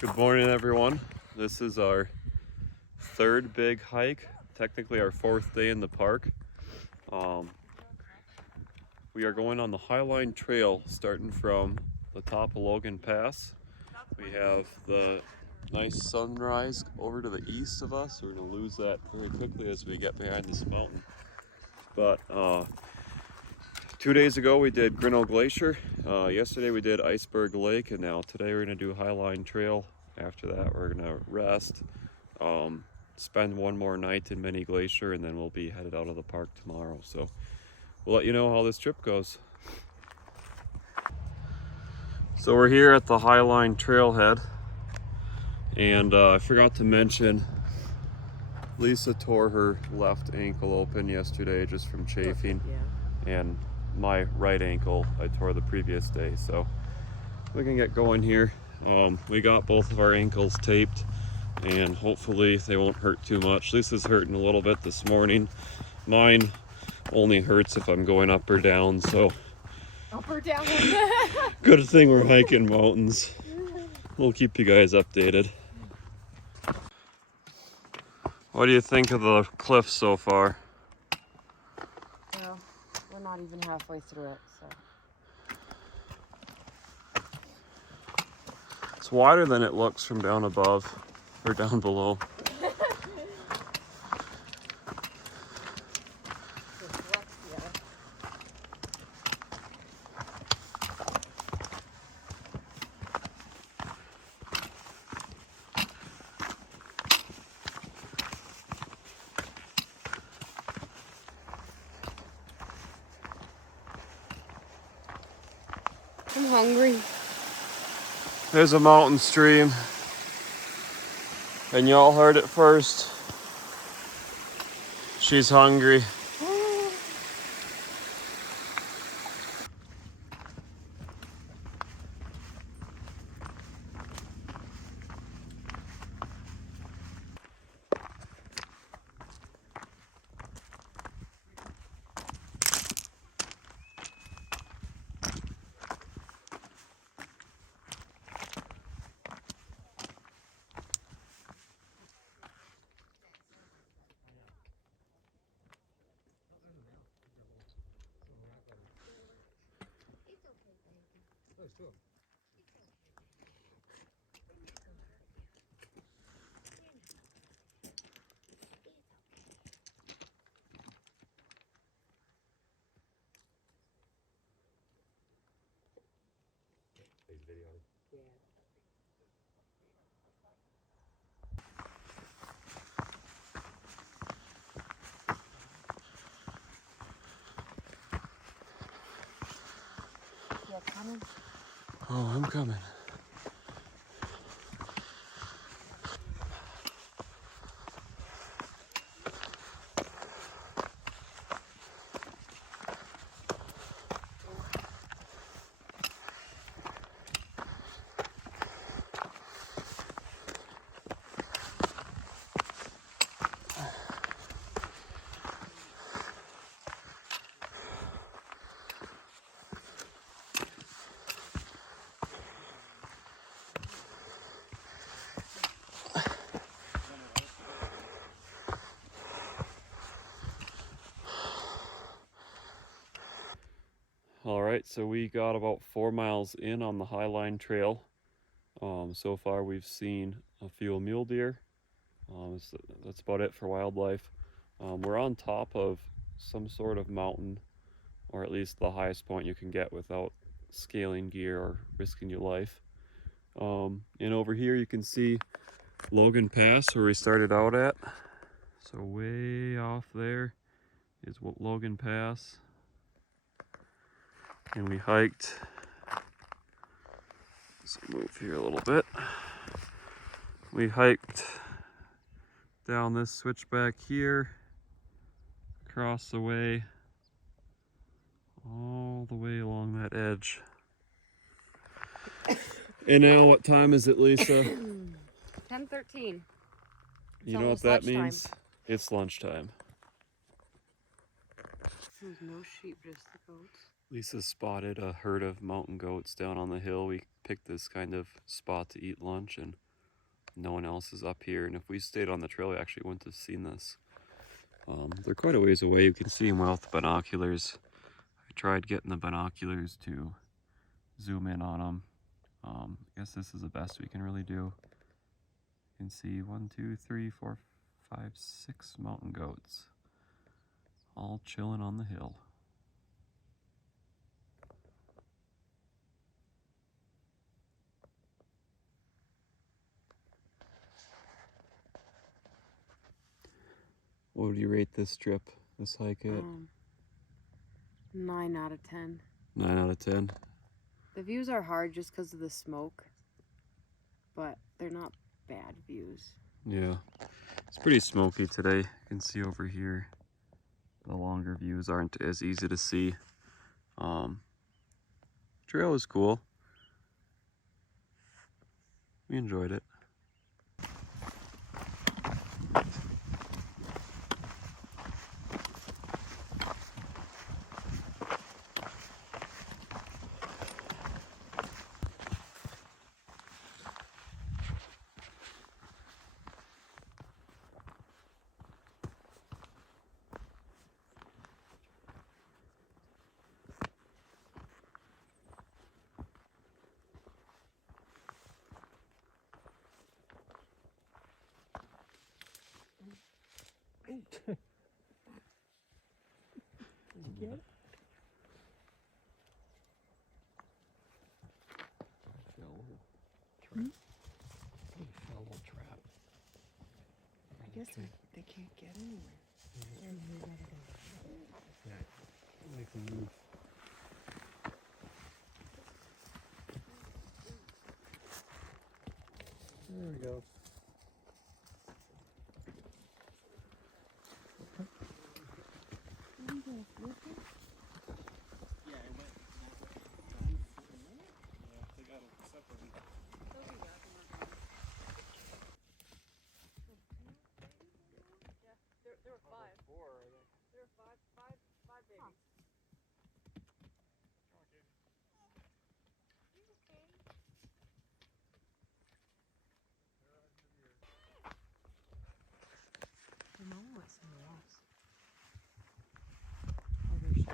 Good morning, everyone. This is our third big hike, technically our fourth day in the park. We are going on the Highline Trail starting from the top of Logan Pass. We have the nice sunrise over to the east of us. We're going to lose that very quickly as we get behind this mountain. But 2 days ago we did Grinnell Glacier. Yesterday we did Iceberg Lake, and now today we're going to do Highline Trail. After that we're going to rest, spend one more night in Mini Glacier, and then we'll be headed out of the park tomorrow. So we'll let you know how this trip goes. So we're here at the Highline Trailhead, and I forgot to mention Lisa tore her left ankle open yesterday just from chafing, and my right ankle I tore the previous day. So we can get going here. We got both of our ankles taped, and hopefully they won't hurt too much. Lisa's hurting a little bit this morning. Mine only hurts if I'm going up or down, so up or down. good thing we're hiking mountains. We'll keep you guys updated. What do you think of the cliff so far? Well, we're not even halfway through it, so. It's wider than it looks from down above, or down below. I'm hungry. There's a mountain stream, and y'all heard it first. She's hungry. Coming? Oh, I'm coming. All right, so we got about 4 miles in on the Highline Trail. So far we've seen a few mule deer. That's about it for wildlife. We're on top of some sort of mountain, or at least the highest point you can get without scaling gear or risking your life. And over here you can see Logan Pass, where we started out at. So way off there is Logan Pass. And we hiked, let's move here a little bit. We hiked down this switchback here, across the way, all the way along that edge. And now what time is it, Lisa? 10:13. You know what that means? It's lunchtime. There's no sheep, just the goats. Lisa spotted a herd of mountain goats down on the hill. We picked this kind of spot to eat lunch, and no one else is up here, and if we stayed on the trail, we actually wouldn't have seen this. They're quite a ways away. You can see them well with the binoculars. I tried getting the binoculars to zoom in on them. I guess this is the best we can really do. You can see 1, 2, 3, 4, 5, 6 mountain goats, all chilling on the hill. What would you rate this trip, this hike at? 9 out of 10. 9 out of 10? The views are hard just because of the smoke, but they're not bad views. Yeah, it's pretty smoky today. You can see over here the longer views aren't as easy to see. Trail is cool. We enjoyed it. I guess they can't get anywhere. Make them move. There we go. There were 5. There were five babies. Her mom went somewhere else. Oh, there she is.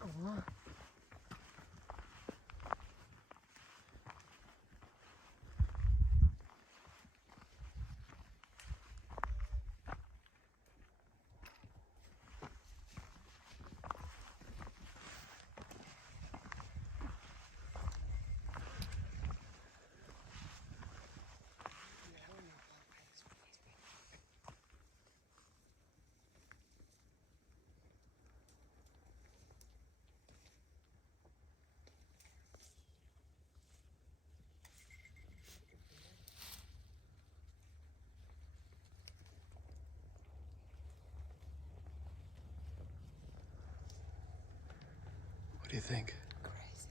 Oh. What do you think? Crazy.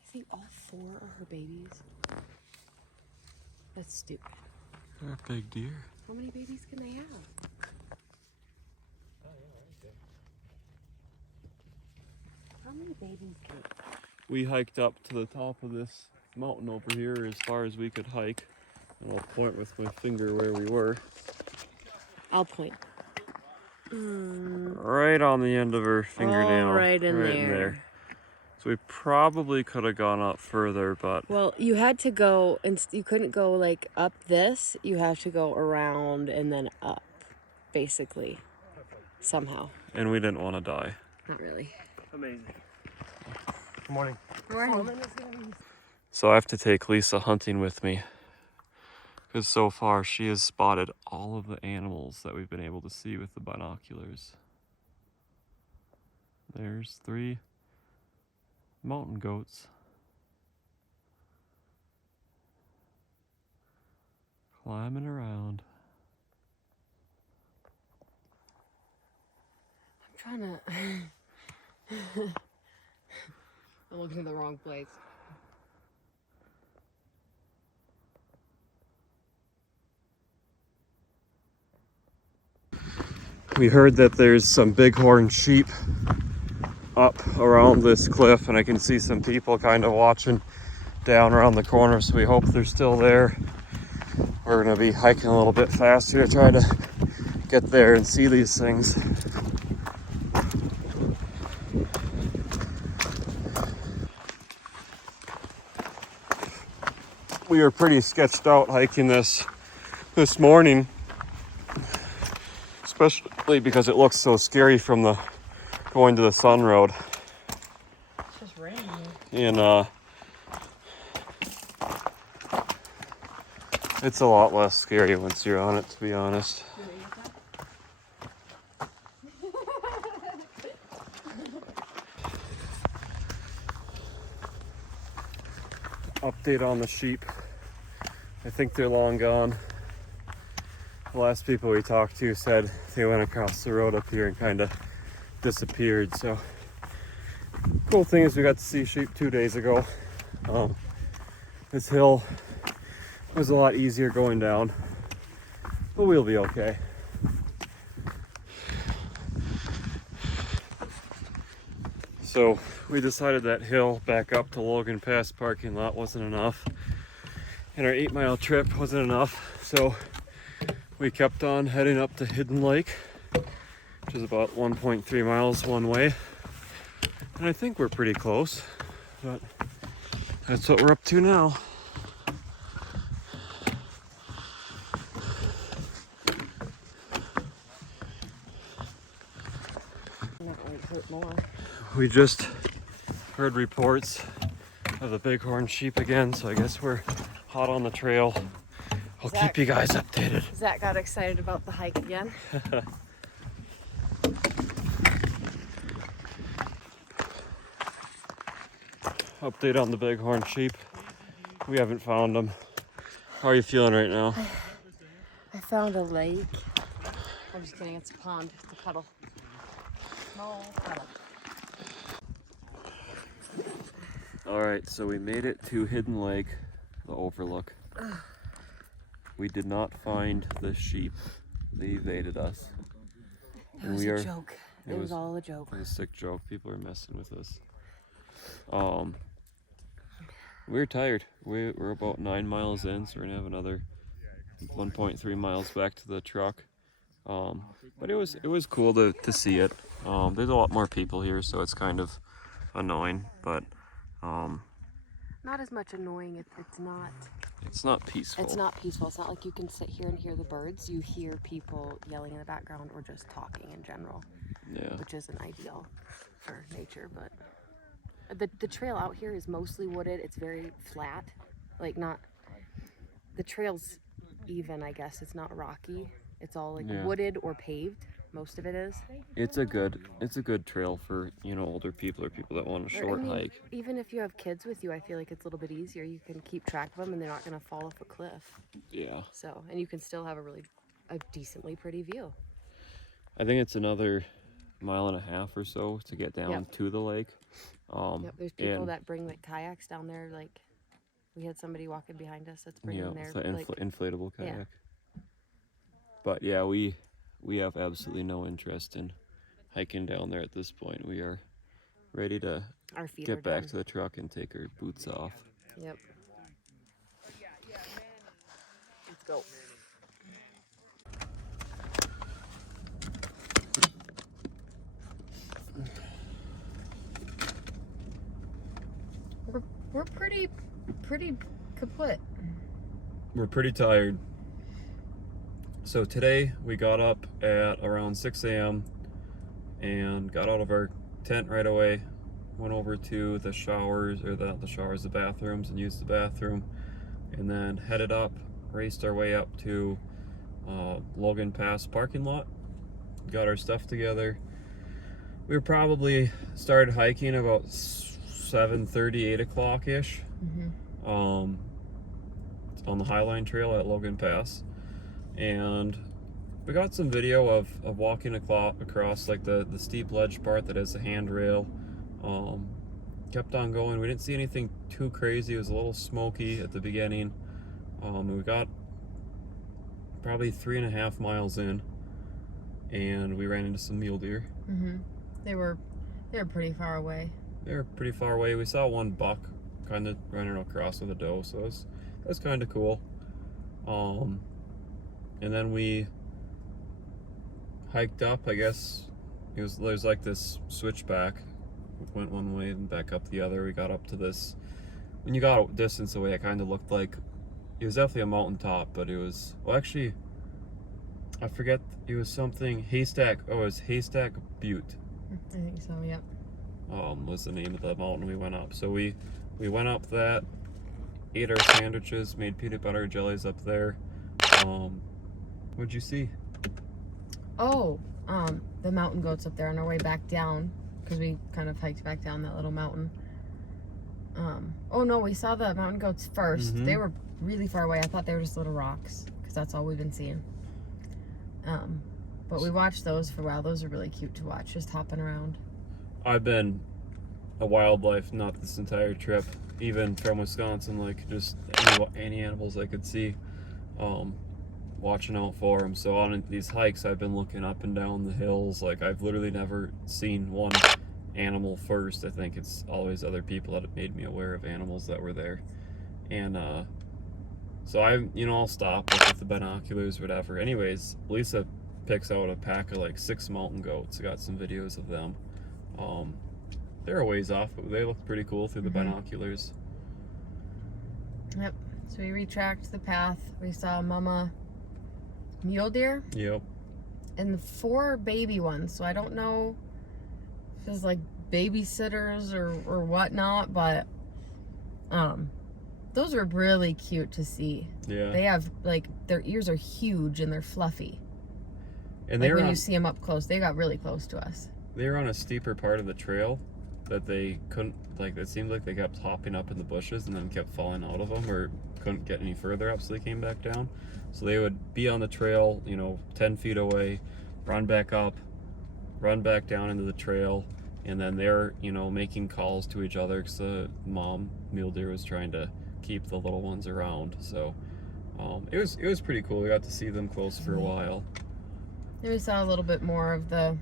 You think all 4 are her babies? That's stupid. They're a big deer. How many babies can they have? How many babies can We hiked up to the top of this mountain over here as far as we could hike. And I'll point with my finger where we were. I'll point. Right on the end of her fingernail. Oh, right in there. So we probably could have gone up further, but Well, you had to go, and you couldn't go like up this. You have to go around and then up, basically, somehow. and we didn't want to die. Not really. Amazing. Good morning. So I have to take Lisa hunting with me. Because so far she has spotted all of the animals that we've been able to see with the binoculars. There's 3 mountain goats. Climbing around. I'm trying to. I'm looking in the wrong place. We heard that there's some bighorn sheep up around this cliff, and I can see some people kind of watching down around the corner, so we hope they're still there. We're gonna be hiking a little bit faster to try to get there and see these things. We were pretty sketched out hiking this morning, especially because it looks so scary from the going to the Sun Road. It's just raining. And it's a lot less scary once you're on it, to be honest. Update on the sheep. I think they're long gone. The last people we talked to said they went across the road up here and kind of disappeared. So, cool thing is we got to see sheep 2 days ago. This hill was a lot easier going down, but we'll be okay. So we decided that hill back up to Logan Pass parking lot wasn't enough, and our 8-mile trip wasn't enough. So we kept on heading up to Hidden Lake, which is about 1.3 miles one way. And I think we're pretty close, but that's what we're up to now. We just heard reports of the bighorn sheep again, so I guess we're hot on the trail. I'll keep you guys updated. Zach got excited about the hike again. Update on the bighorn sheep. We haven't found them. How are you feeling right now? I found a lake. I'm just kidding, it's a pond. It's a puddle. Small puddle. Alright, so we made it to Hidden Lake, the Overlook. We did not find the sheep. They evaded us. It was a joke. It was all a joke. It was a sick joke. People are messing with us. We're tired. We're about 9 miles in, so we're gonna have another 1.3 miles back to the truck. But it was cool to see it. There's a lot more people here, so it's kind of annoying, but not as much annoying. It's not. It's not peaceful. It's not peaceful. It's not like you can sit here and hear the birds. You hear people yelling in the background or just talking in general. Yeah. Which isn't ideal for nature, but the trail out here is mostly wooded. It's very flat. Like not the trail's even, I guess. It's not rocky. It's all like wooded or paved. Most of it is. It's a good trail for, older people or people that want a short hike. Even if you have kids with you, I feel like it's a little bit easier. You can keep track of them and they're not going to fall off a cliff. Yeah. So, and you can still have a decently pretty view. I think it's another 1.5 miles or so to get down to the lake. There's people that bring like kayaks down there. Like we had somebody walking behind us that's bringing their inflatable kayak. Yeah. But yeah, we have absolutely no interest in hiking down there at this point. We are ready to get back to the truck and take our boots off. Yep. Let's go. We're pretty kaput. We're pretty tired. So today we got up at around 6 a.m. and got out of our tent right away. Went over to the the bathrooms, and used the bathroom, and then headed up, raced our way up to Logan Pass parking lot. Got our stuff together. We probably started hiking about 7:30, 8 o'clock ish. On the Highline Trail at Logan Pass, and we got some video of walking across like the steep ledge part that has a handrail. Kept on going. We didn't see anything too crazy. It was a little smoky at the beginning. We got probably 3.5 miles in, and we ran into some mule deer. They were pretty far away. They were pretty far away. We saw one buck kind of running across with a doe, so that was kind of cool. And then we hiked up. I guess there's like this switchback. Went one way and back up the other. We got up to this. When you got a distance away, it kind of looked like it was definitely a mountaintop, but it was, well, actually, I forget. It was something Haystack. Oh, it was Haystack Butte. I think so. Yep. Was the name of the mountain we went up. So we went up that, ate our sandwiches, made peanut butter jellies up there. What'd you see? Oh, the mountain goats up there on our way back down, because we kind of hiked back down that little mountain. Oh no, we saw the mountain goats first. They were really far away. I thought they were just little rocks, because that's all we've been seeing. But we watched those for a while. Those are really cute to watch, just hopping around. I've been a wildlife nut this entire trip, even from Wisconsin, like just any animals I could see, watching out for them. So on these hikes, I've been looking up and down the hills. Like, I've literally never seen one animal first. I think it's always other people that have made me aware of animals that were there. And so I'll stop, look with the binoculars, whatever. Anyways, Lisa picks out a pack of like 6 mountain goats. I got some videos of them. They're a ways off, but they look pretty cool through the binoculars. Yep. So we retraced the path. We saw mama mule deer. Yep. And 4 baby ones. So I don't know if it's like babysitters or whatnot, but those were really cute to see. Yeah. They have, like, their ears are huge and they're fluffy. And like when you see them up close, they got really close to us. They were on a steeper part of the trail that they couldn't, like, it seemed like they kept hopping up in the bushes and then kept falling out of them, or couldn't get any further up, so they came back down. So they would be on the trail, 10 feet away, run back up, run back down into the trail, and then they're, making calls to each other, because the mom mule deer was trying to keep the little ones around. So it was pretty cool. We got to see them close for a while. Then we saw a little bit more of the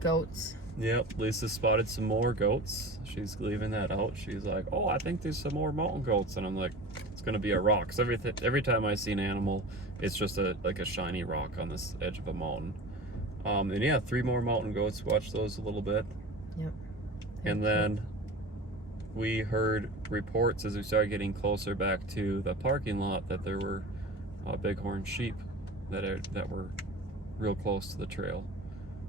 goats. Yep, Lisa spotted some more goats. She's leaving that out. She's like, oh, I think there's some more mountain goats. And I'm like, it's going to be a rock. Because every time I see an animal, it's just like a shiny rock on this edge of a mountain. And yeah, 3 more mountain goats. Watched those a little bit. Yep. And then we heard reports as we started getting closer back to the parking lot that there were bighorn sheep that were real close to the trail.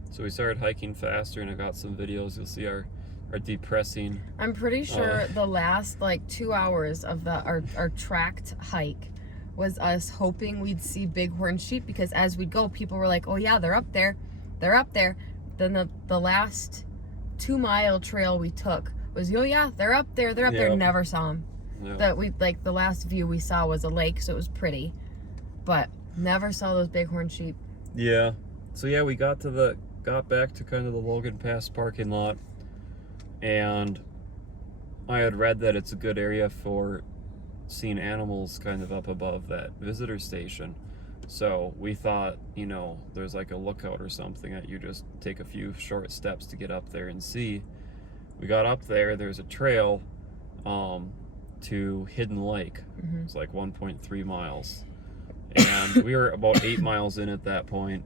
So we started hiking faster, and I got some videos. You'll see our depressing. I'm pretty sure the last 2 hours of our tracked hike was us hoping we'd see bighorn sheep, because as we'd go, people were like, oh yeah, they're up there. Then the last 2-mile trail we took was, oh yeah, they're up there. Never saw them. Yep. The last view we saw was a lake, so it was pretty, but never saw those bighorn sheep. Yeah. So yeah, we got back to kind of the Logan Pass parking lot, and I had read that it's a good area for seeing animals kind of up above that visitor station. So we thought, there's like a lookout or something that you just take a few short steps to get up there and see. We got up there, there's a trail to Hidden Lake. It's like 1.3 miles. And we were about 8 miles in at that point.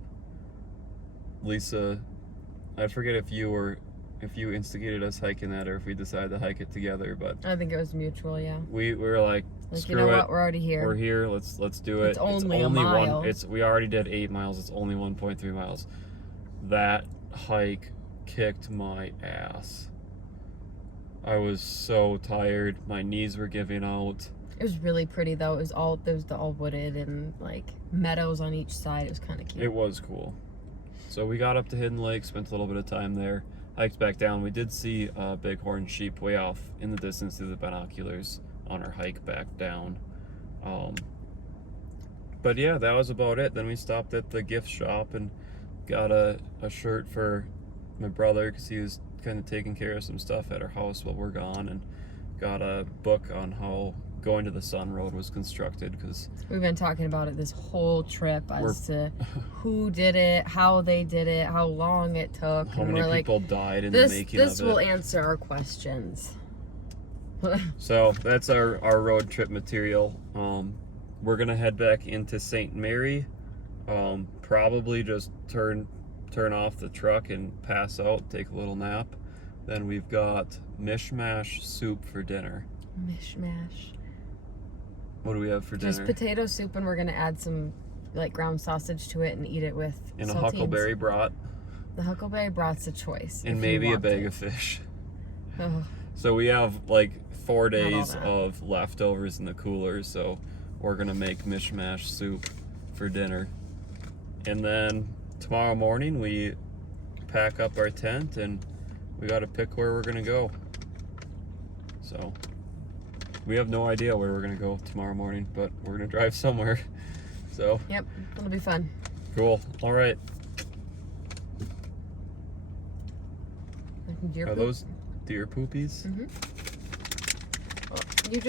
Lisa, I forget if you instigated us hiking that, or if we decided to hike it together, but I think it was mutual. Yeah, we were like, screw you know it. what, we're already here. We're here. Let's do it. It's only a mile. We already did 8 miles. It's only 1.3 miles. That hike kicked my ass. I was so tired. My knees were giving out. It was really pretty though. It was all wooded and meadows on each side. It was kind of cute. It was cool. So we got up to Hidden Lake, spent a little bit of time there, hiked back down. We did see bighorn sheep way off in the distance through the binoculars on our hike back down. But yeah, that was about it. Then we stopped at the gift shop and got a shirt for my brother, because he was kind of taking care of some stuff at our house while we're gone, and got a book on how going to the Sun Road was constructed, because we've been talking about it this whole trip as to who did it, how they did it, how long it took. how many people died in the making this of it. will answer our questions. So that's our road trip material. We're gonna head back into St. Mary. Probably just turn off the truck and pass out, take a little nap. Then we've got mishmash soup for dinner. Mishmash. What do we have for dinner? Just potato soup, and we're gonna add some like ground sausage to it and eat it with And a saltines. huckleberry brat. The huckleberry brat's a choice. And maybe a bag of fish. Oh. So we have like 4 days that. of leftovers in the cooler, so we're gonna make mishmash soup for dinner. And then tomorrow morning we pack up our tent and we gotta pick where we're gonna go. So we have no idea where we're gonna go tomorrow morning, but we're gonna drive somewhere. So Yep, it'll be fun. cool. All right. Deer Are poop? those deer poopies? Mm-hmm. Well, you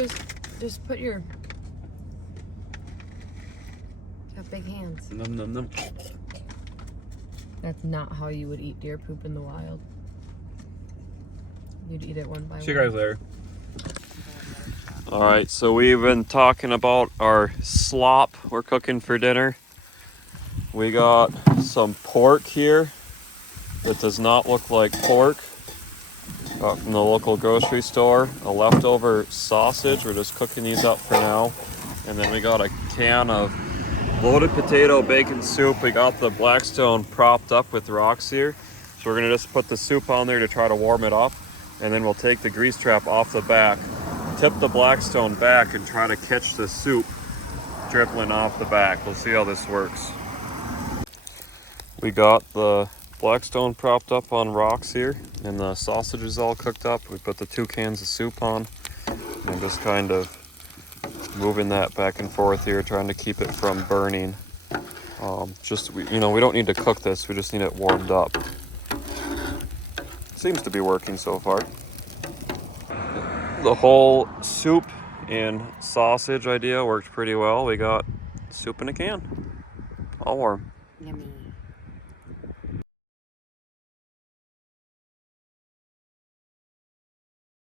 just put your got big hands. Num num num. That's not how you would eat deer poop in the wild. You'd eat it one by one. See you guys later. All right, so we've been talking about our slop we're cooking for dinner. We got some pork here that does not look like pork. Got from the local grocery store. A leftover sausage. We're just cooking these up for now. And then we got a can of loaded potato bacon soup. We got the Blackstone propped up with rocks here. So we're gonna just put the soup on there to try to warm it up. And then we'll take the grease trap off the back, tip the Blackstone back, and try to catch the soup dribbling off the back. We'll see how this works. We got the Blackstone propped up on rocks here, and the sausage is all cooked up. We put the 2 cans of soup on, and just kind of moving that back and forth here, trying to keep it from burning. We don't need to cook this, we just need it warmed up. Seems to be working so far. The whole soup and sausage idea worked pretty well. We got soup in a can, all warm. Yummy.